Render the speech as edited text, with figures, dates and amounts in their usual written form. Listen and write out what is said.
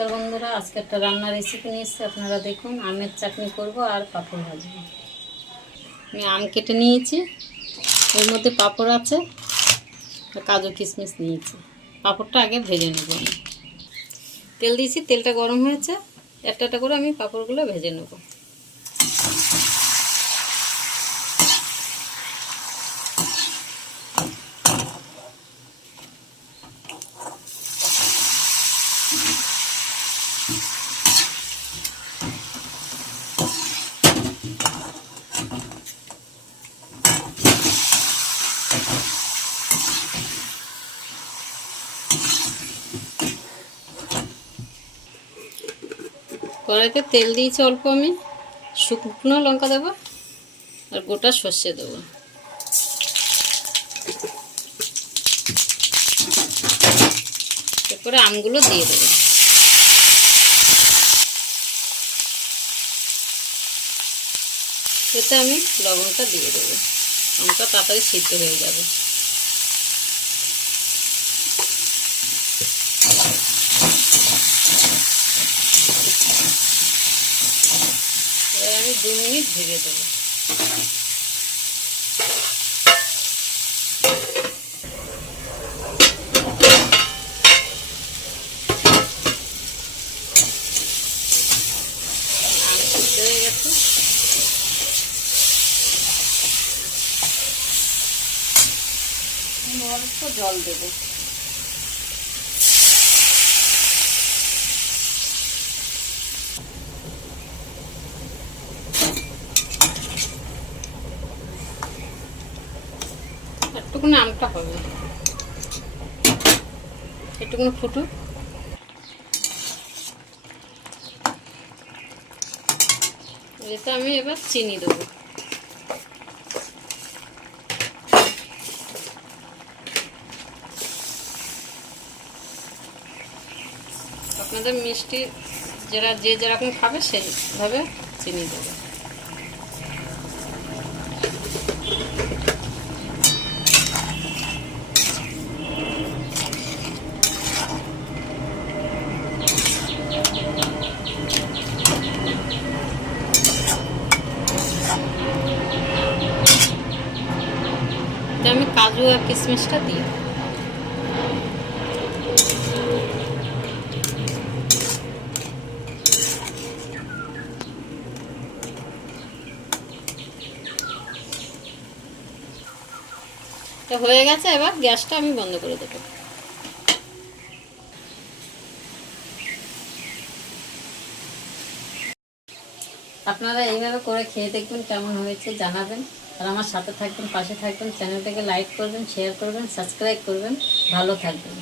নমস্কার বন্ধুরা, আজকে একটা রান্নার রেসিপি নিয়ে এসেছি। আপনারা দেখুন, আমের চাটনি করব আর পাঁপড় ভাজবো। আমি আম কেটে নিয়েছি, এর মধ্যে পাঁপড় আছে আর কাজু কিশমিশ নিয়েছি। পাঁপড়টা আগে ভেজে নেব। আমি তেল দিয়েছি, তেলটা গরম হয়েছে, একটা একটা করে আমি পাঁপড়গুলো ভেজে নেব। কড়াইতে তেল দিয়েছি অল্প, আমি শুকনো লঙ্কা দেবো আর গোটা সর্ষে দেবো। এরপরে আমগুলো দিয়ে দেবো। এতে আমি লবণটা দিয়ে দেবো, আমটা তাড়াতাড়ি সিদ্ধ হয়ে যাবে। এবার আমি 2 মিনিট ভেজে দেবো। আম সিদ্ধ হয়ে গেছে, অল্প জল দেবো। একটুকুনি আমটা হবে, একটুকুনি ফুটুক। এতে আমি এবার চিনি দেবো। আপনাদের মিষ্টি যে যেরকম খাবে সেইভাবে চিনি দেবো। আমি কাজু আর কিশমিশটা দিই। হয়ে গেছে, এবার গ্যাসটা আমি বন্ধ করে দেবো। আপনারা এইভাবে করে খেয়ে দেখবেন, কেমন হয়েছে জানাবেন। আর আমার সাথে থাকবেন, পাশে থাকবেন, চ্যানেলটাকে লাইক করবেন, শেয়ার করবেন, সাবস্ক্রাইব করবেন। ভালো থাকবেন।